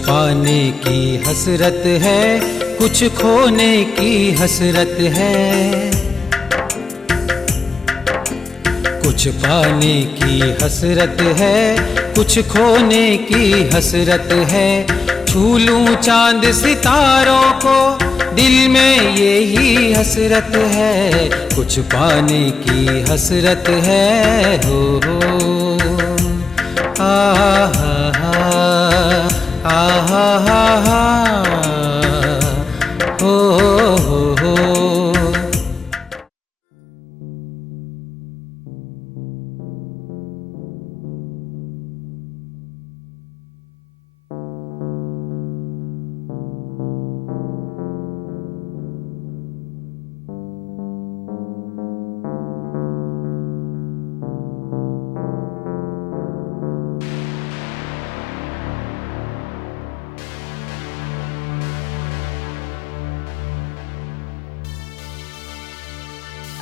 पाने की हसरत है, कुछ खोने की हसरत है। कुछ पाने की हसरत है, कुछ खोने की हसरत है। छू लूं चांद सितारों को, दिल में यही हसरत है। कुछ पाने की हसरत है, हो आ हा हा हो।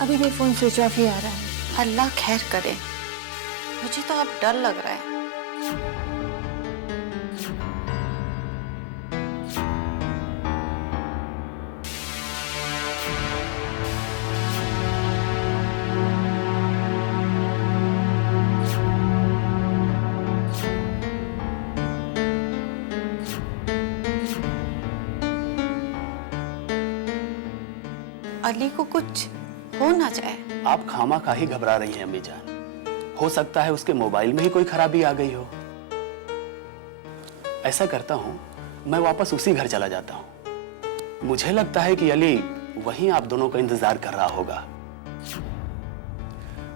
अभी भी फोन स्विच ऑफ ही आ रहा है। अल्लाह खैर करे, मुझे तो अब डर लग रहा है। अली को कुछ हो ना जाए। आप खामा ही घबरा रही हैं अम्मी जान। हो सकता है उसके मोबाइल में ही कोई खराबी आ गई हो। ऐसा करता हूं, मैं वापस उसी घर चला जाता हूं। मुझे लगता है कि अली वहीं आप दोनों का इंतजार कर रहा होगा।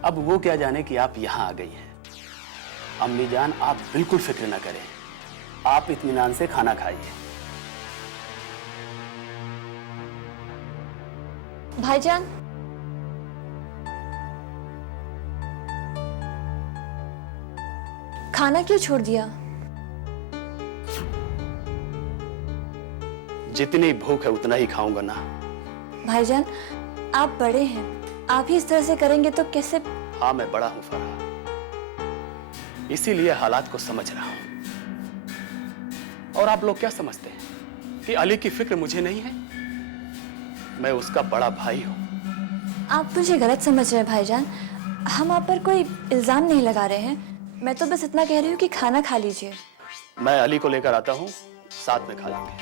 अब वो क्या जाने कि आप यहां आ गई हैं। अम्मी जान, आप बिल्कुल फिक्र ना करें, आप इत्मीनान से खाना खाइए। भाईजान, खाना क्यों छोड़ दिया? जितनी भूख है उतना ही खाऊंगा ना। भाईजान, आप बड़े हैं, आप ही इस तरह से करेंगे तो कैसे? हाँ, मैं बड़ा हूं फरहा, इसीलिए हालात को समझ रहा हूं। और आप लोग क्या समझते हैं कि अली की फिक्र मुझे नहीं है? मैं उसका बड़ा भाई हूं। आप मुझे गलत समझ रहे हैं भाईजान। हम आप पर कोई इल्जाम नहीं लगा रहे हैं। मैं तो बस इतना कह रही हूँ कि खाना खा लीजिए। मैं अली को लेकर आता हूं, साथ में खा लेंगे।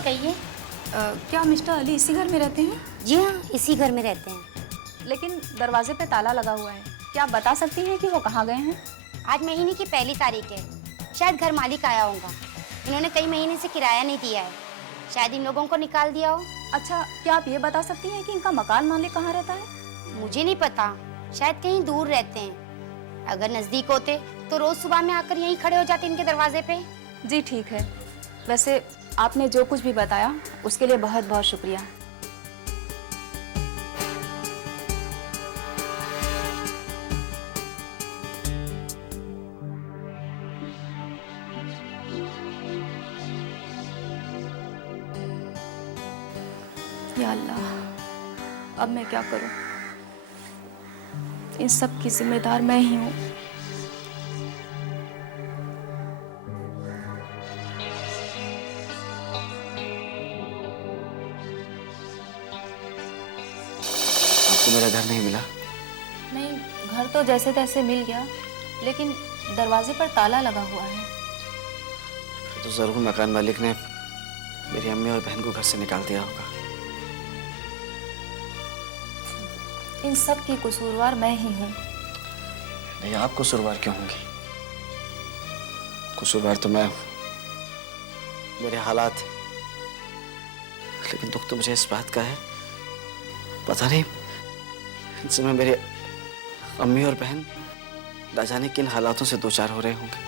कहिए। क्या मिस्टर अली इसी घर में रहते हैं? जी हाँ, इसी घर में रहते हैं। लेकिन दरवाजे पे ताला लगा हुआ है। क्या आप बता सकती हैं कि वो कहाँ गए हैं? आज महीने की पहली तारीख है, शायद घर मालिक आया होगा। इन्होंने कई महीने से किराया नहीं दिया है, शायद इन लोगों को निकाल दिया हो। अच्छा, क्या आप ये बता सकती हैं कि इनका मकान मालिक कहाँ रहता है? मुझे नहीं पता, शायद कहीं दूर रहते हैं। अगर नजदीक होते तो रोज सुबह में आकर यहीं खड़े हो जाते इनके दरवाजे पे। जी ठीक है। वैसे आपने जो कुछ भी बताया उसके लिए बहुत बहुत शुक्रिया। या अल्लाह, अब मैं क्या करूं? इन सब की जिम्मेदार मैं ही हूं। आपको मेरा घर नहीं मिला? नहीं, घर तो जैसे तैसे मिल गया, लेकिन दरवाजे पर ताला लगा हुआ है। तो जरूर मकान मालिक ने मेरी अम्मी और बहन को घर से निकाल दिया होगा। इन सब की कसूरवार मैं ही हूँ। नहीं, आप कसूरवार क्यों होंगी? कसूरवार तो मैं, मेरे हालात। लेकिन दुख तो मुझे इस बात का है, पता नहीं इन समय मेरे अम्मी और बहन ना जाने किन हालातों से दो चार हो रहे होंगे।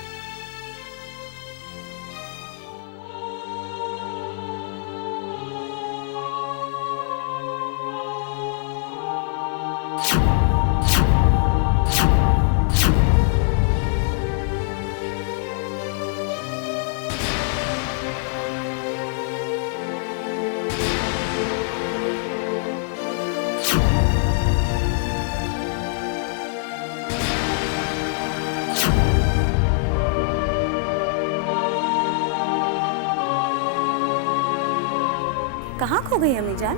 कहाँ खो गई अम्मी जान?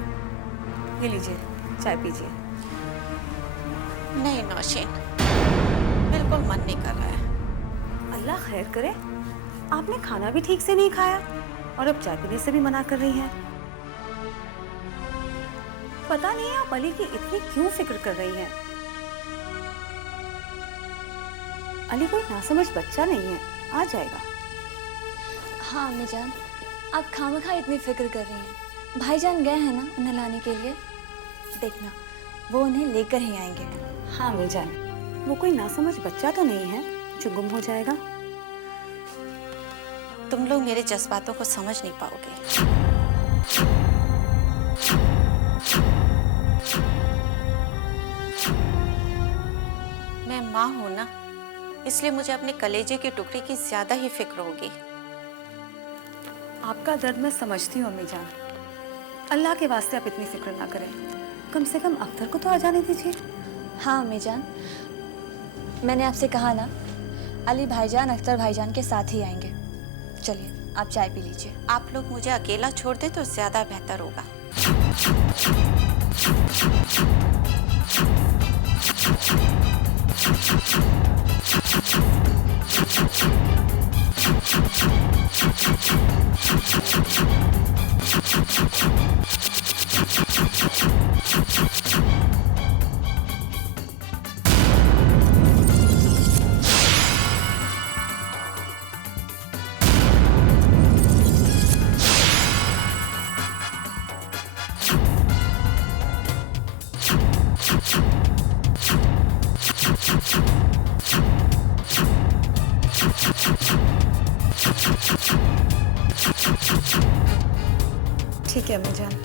ये लीजिए, चाय पीजिए। नहीं नौशीन, बिल्कुल मन नहीं कर रहा है। अल्लाह खैर करे, आपने खाना भी ठीक से नहीं खाया और अब चाय पीने से भी मना कर रही हैं। पता नहीं आप अली की इतनी क्यों फिक्र कर रही हैं? अली कोई नासमझ बच्चा नहीं है, आ जाएगा। हाँ अम्मी जान, आप खामखा इतनी फिक्र कर रही हैं। भाईजान गए हैं ना उन्हें लाने के लिए, देखना वो उन्हें लेकर ही आएंगे। हाँ अम्मी जान, वो कोई नासमझ बच्चा तो नहीं है जो गुम हो जाएगा। तुम लोग मेरे जज्बातों को समझ नहीं पाओगे। मैं माँ हूं ना, इसलिए मुझे अपने कलेजे के टुकड़े की ज्यादा ही फिक्र होगी। आपका दर्द मैं समझती हूँ अम्मी जान, अल्लाह के वास्ते आप इतनी फिक्र ना करें। कम से कम अख्तर को तो आ जाने दीजिए। हाँ अम्मी जान, मैंने आपसे कहा ना, अली भाईजान अख्तर भाईजान के साथ ही आएंगे। चलिए आप चाय पी लीजिए। आप लोग मुझे अकेला छोड़ दे तो ज्यादा बेहतर होगा। ठीक है अम्मी जान।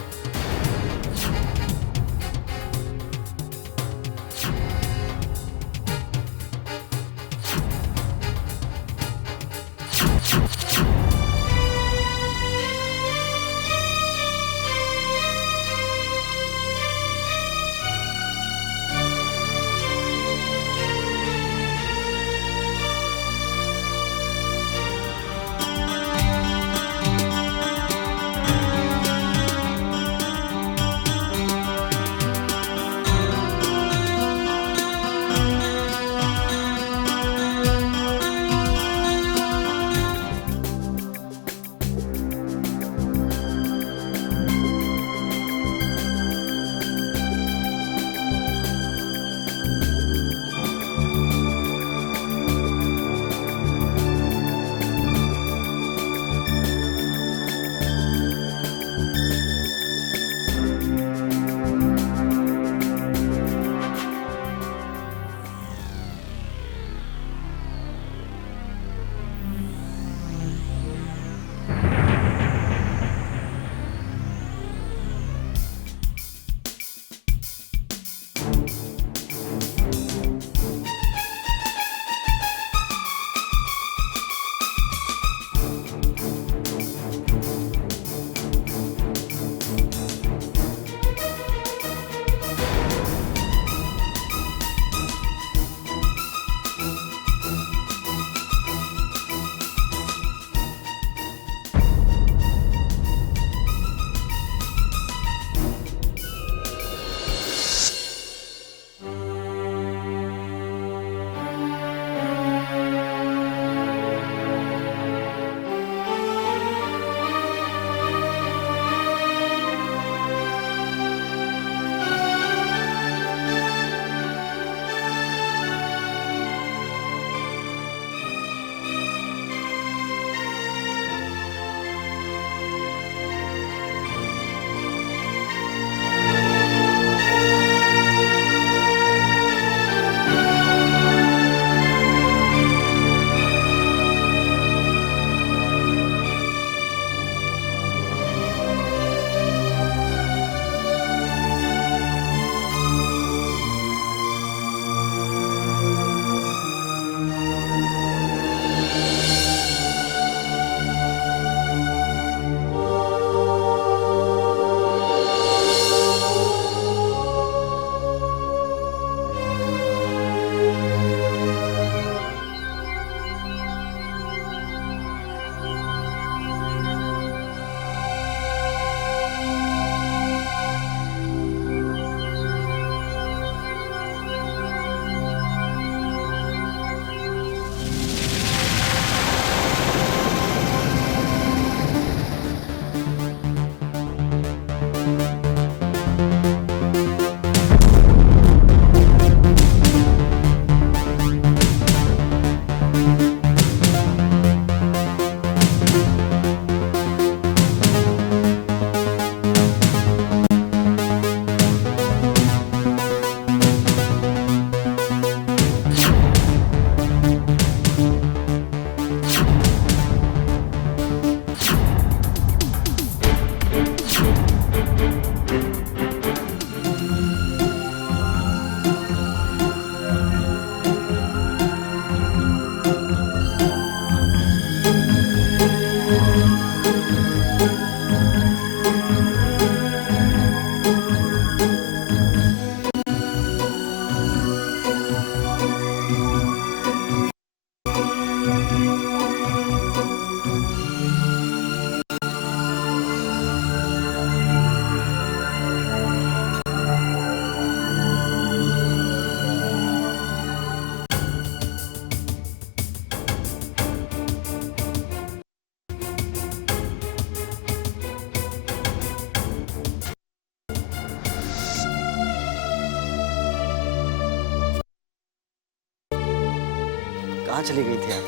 कहाँ चली गई थी आप?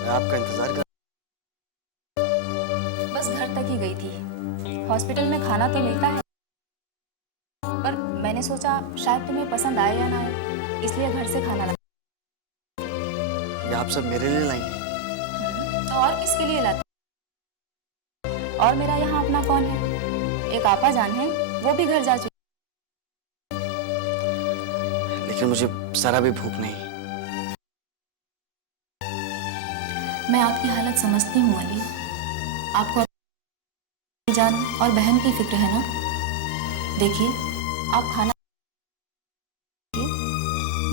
मैं आपका इंतजार कर। बस घर तक ही गई थी। हॉस्पिटल में खाना तो मिलता है, पर मैंने सोचा शायद तुम्हें पसंद आए या ना आए, इसलिए घर से खाना लाया। ये आप सब मेरे लिए लाई? तो और किसके लिए लाती? और मेरा यहाँ अपना कौन है? एक आपा जान है, वो भी घर जा चुकी। लेकिन मुझे जरा भी भूख नहीं। मैं आपकी हालत समझती हूँ अली। आपको अपनी जान और बहन की फिक्र है ना। देखिए, आप खाना,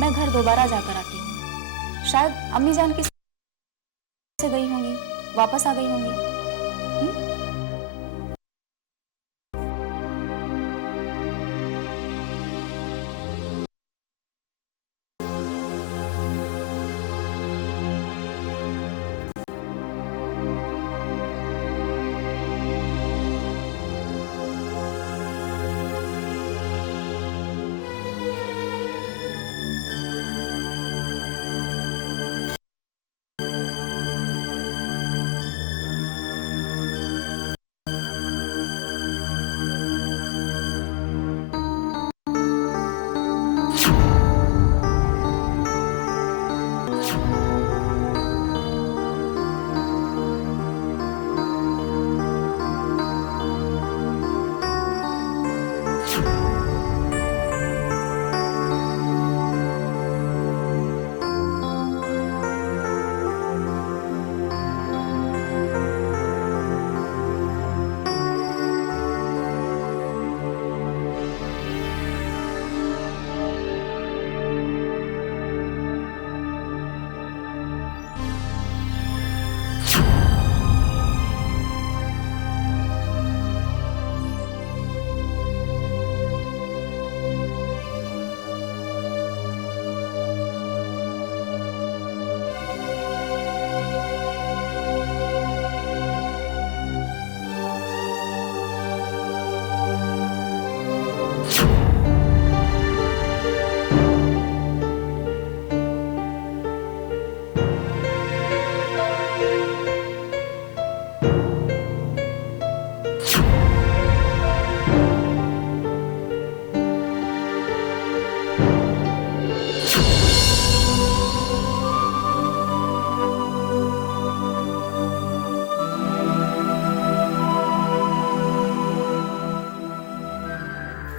मैं घर दोबारा जाकर आती हूँ। शायद अम्मी जान किसी से गई होंगी, वापस आ गई होंगी।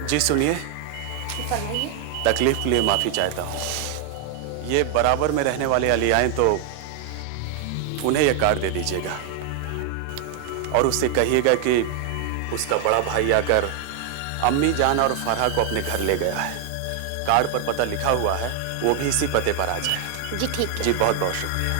जी सुनिए, तकलीफ के लिए माफी चाहता हूँ। ये बराबर में रहने वाले अली आए तो उन्हें यह कार्ड दे दीजिएगा और उससे कहिएगा कि उसका बड़ा भाई आकर अम्मी जान और फरहा को अपने घर ले गया है। कार्ड पर पता लिखा हुआ है, वो भी इसी पते पर आ जाए। जी ठीक है। जी बहुत बहुत शुक्रिया।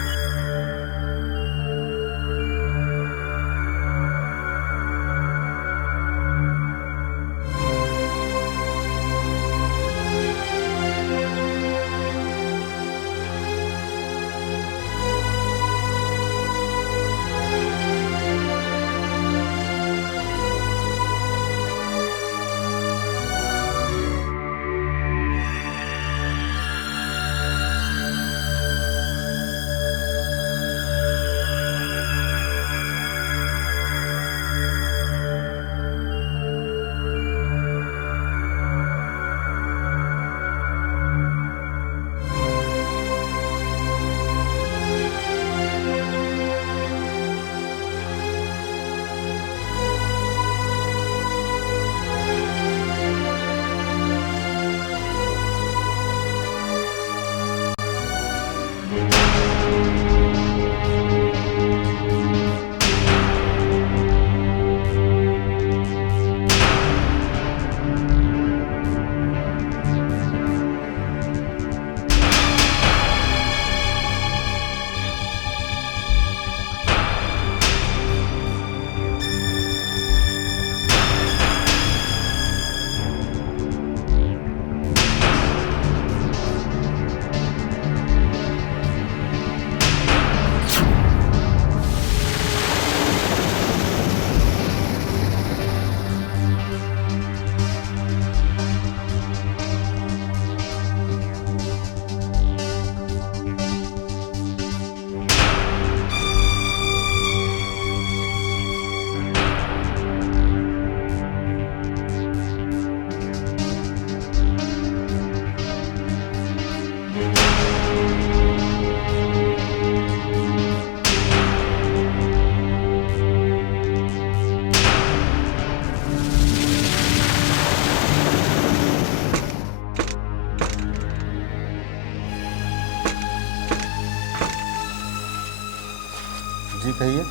जी कहिए।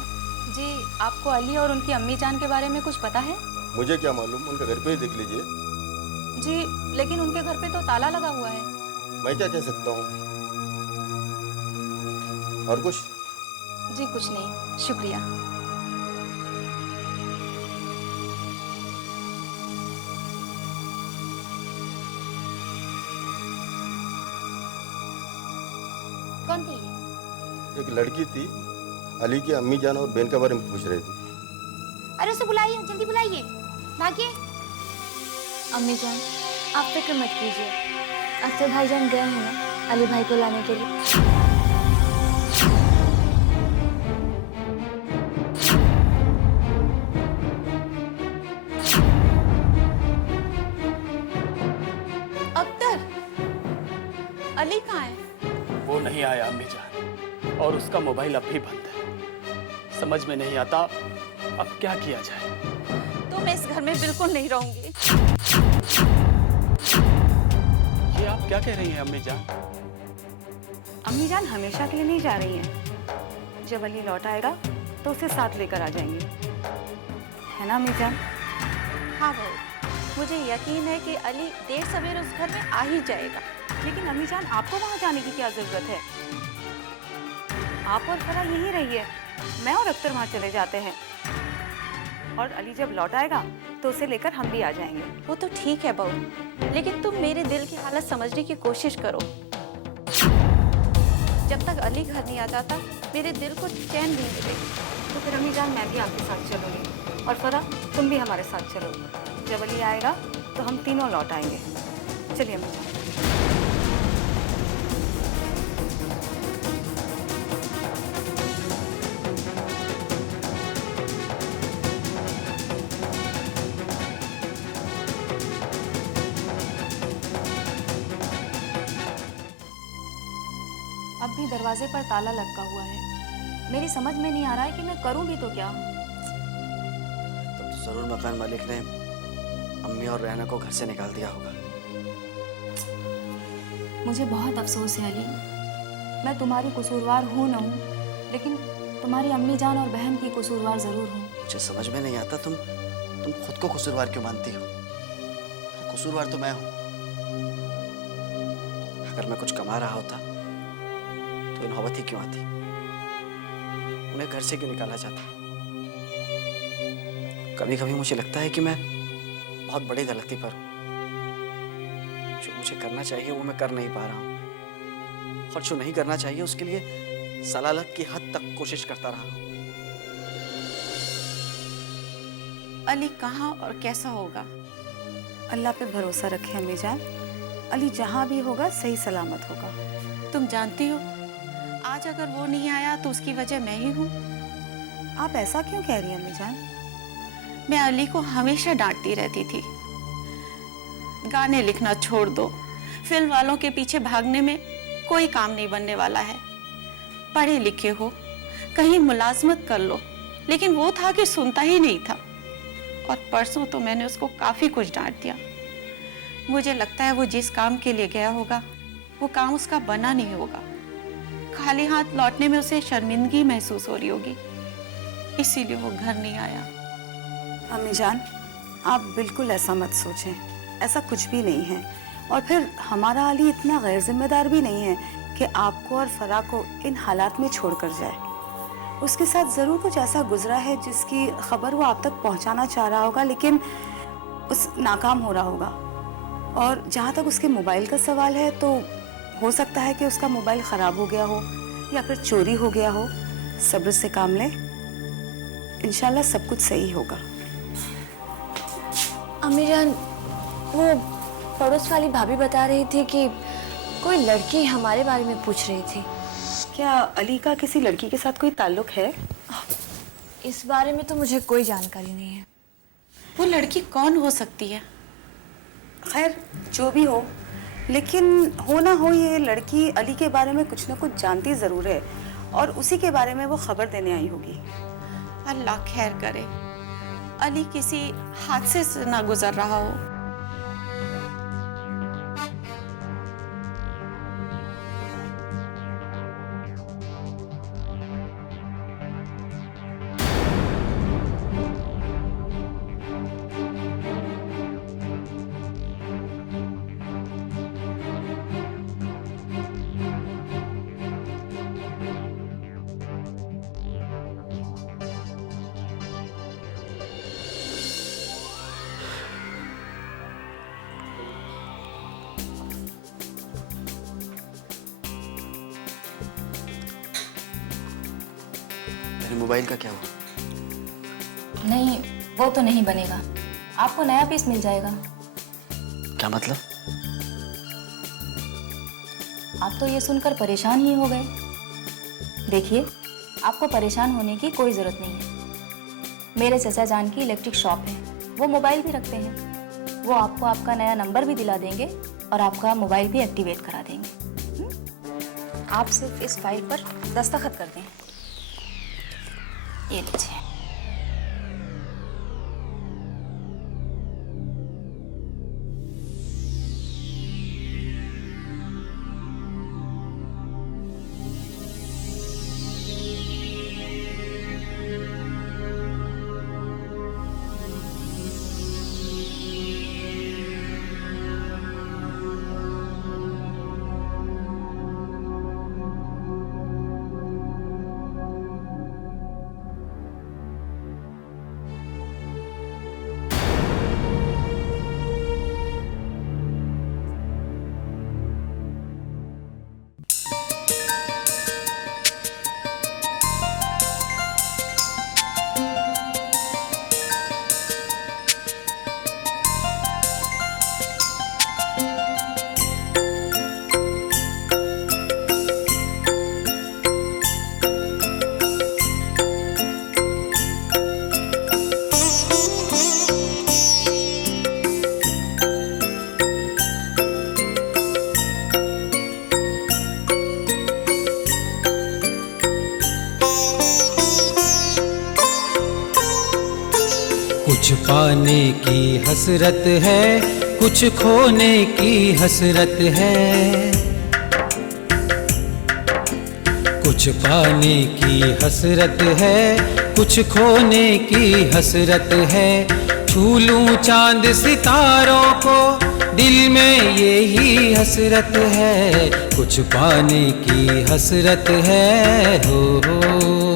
जी, आपको अली और उनकी अम्मी जान के बारे में कुछ पता है? मुझे क्या मालूम, उनके घर पे ही देख लीजिए। जी, लेकिन उनके घर पे तो ताला लगा हुआ है। मैं क्या कह सकता हूँ। और कुछ? जी कुछ नहीं, शुक्रिया। कौन थी ये? एक लड़की थी, अली की अम्मी जान और बहन के बारे में पूछ रही थी। अरे उसे बुलाइए, जल्दी बुलाइए, भागिए। अम्मी जान, आप फिक्र मत कीजिए। अख्तर भाईजान गए हैं ना अली भाई को लाने के लिए। अख्तर, अली कहाँ है? वो नहीं आया अम्मी जान, और उसका मोबाइल अब भी बंद है। समझ में नहीं आता अब क्या किया जाए। तो मैं इस घर में बिल्कुल नहीं रहूंगी। ये आप क्या कह रही हैं अम्मी जान? अम्मी जान हमेशा के लिए नहीं जा रही हैं। जब अली लौट आएगा तो उसे साथ लेकर आ जाएंगे, है ना अम्मी जान? हाँ बहू, मुझे यकीन है कि अली देर सवेर उस घर में आ ही जाएगा। लेकिन अम्मी जान, आपको वहाँ जाने की क्या जरूरत है? आप और फरा यहीं रहिए, मैं और अख्तर वहाँ चले जाते हैं, और अली जब लौट आएगा तो उसे लेकर हम भी आ जाएंगे। वो तो ठीक है बहू, लेकिन तुम मेरे दिल की हालत समझने की कोशिश करो। जब तक अली घर नहीं आ जाता मेरे दिल को चैन नहीं मिलेगी। तो फिर अम्मी जान मैं भी आपके साथ चलूँगी, और फरा तुम भी हमारे साथ चलो। जब अली आएगा तो हम तीनों लौट आएंगे। चलिए अम्मी जान। अब भी दरवाजे पर ताला लटका हुआ है। मेरी समझ में नहीं आ रहा है कि मैं करूं भी तो क्या। तब तो जरूर मकान मालिक ने अम्मी और रहना को घर से निकाल दिया होगा। मुझे बहुत अफसोस है अली, मैं तुम्हारी कसूरवार हूँ न हूँ, लेकिन तुम्हारी अम्मी जान और बहन की कसूरवार जरूर हूँ। मुझे समझ में नहीं आता तुम खुद को कसूरवार क्यों मानती हो? कसूरवार तो मैं हूँ। अगर मैं कुछ कमा रहा होता तो ये नौबत ही क्यों आती? उन्हें घर से क्यों निकाला जाता? कभी कभी मुझे लगता है कि मैं बहुत बड़ी गलती पर हूँ। जो मुझे करना चाहिए वो मैं कर नहीं पा रहा हूँ, और जो नहीं करना चाहिए उसके लिए सलालत की हद तक कोशिश करता रहा हूँ। अली कहाँ और कैसा होगा? अल्लाह पे भरोसा रखें अम्मी जान, अली जहाँ भी होगा सही सलामत होगा। तुम जानती हो, आज अगर वो नहीं आया तो उसकी वजह मैं ही हूँ। आप ऐसा क्यों कह रही हैं अम्मी जान? मैं अली को हमेशा डांटती रहती थी, गाने लिखना छोड़ दो, फिल्म वालों के पीछे भागने में कोई काम नहीं बनने वाला है, पढ़े लिखे हो, कहीं मुलाजमत कर लो। लेकिन वो था कि सुनता ही नहीं था, और परसों तो मैंने उसको काफी कुछ डांट दिया। मुझे लगता है वो जिस काम के लिए गया होगा वो काम उसका बना नहीं होगा। खाली हाथ लौटने में उसे शर्मिंदगी महसूस हो रही होगी, इसीलिए वो घर नहीं आया। अम्मी जान, आप बिल्कुल ऐसा मत सोचें, ऐसा कुछ भी नहीं है। और फिर हमारा अली इतना गैर जिम्मेदार भी नहीं है कि आपको और फरा को इन हालात में छोड़कर जाए। उसके साथ ज़रूर कुछ ऐसा गुजरा है जिसकी खबर वो आप तक पहुंचाना चाह रहा होगा, लेकिन उस नाकाम हो रहा होगा। और जहाँ तक उसके मोबाइल का सवाल है तो हो सकता है कि उसका मोबाइल ख़राब हो गया हो या फिर चोरी हो गया हो। सब्र से काम लें, इंशाल्लाह सब कुछ सही होगा। अम्मी जान, वो पड़ोस वाली भाभी बता रही थी कि कोई लड़की हमारे बारे में पूछ रही थी। क्या अली का किसी लड़की के साथ कोई ताल्लुक है? इस बारे में तो मुझे कोई जानकारी नहीं है। वो लड़की कौन हो सकती है? खैर जो भी हो, लेकिन हो ना हो ये लड़की अली के बारे में कुछ ना कुछ जानती ज़रूर है, और उसी के बारे में वो खबर देने आई होगी। अल्लाह खैर करे, अली किसी हादसे से ना गुजर रहा हो। मेरे मोबाइल का क्या हुआ? नहीं, वो तो नहीं बनेगा, आपको नया पीस मिल जाएगा। क्या मतलब? आप तो ये सुनकर परेशान ही हो गए। देखिए, आपको परेशान होने की कोई ज़रूरत नहीं है। मेरे चचा जान की इलेक्ट्रिक शॉप है, वो मोबाइल भी रखते हैं। वो आपको आपका नया नंबर भी दिला देंगे और आपका मोबाइल भी एक्टिवेट करा देंगे। आप सिर्फ इस फाइल पर दस्तखत कर दें। ये लीजिए। कुछ पाने की हसरत है, कुछ खोने की हसरत है। कुछ पाने की हसरत है, कुछ खोने की हसरत है। छू लूं चांद सितारों को, दिल में यही हसरत है। कुछ पाने की हसरत है, हो।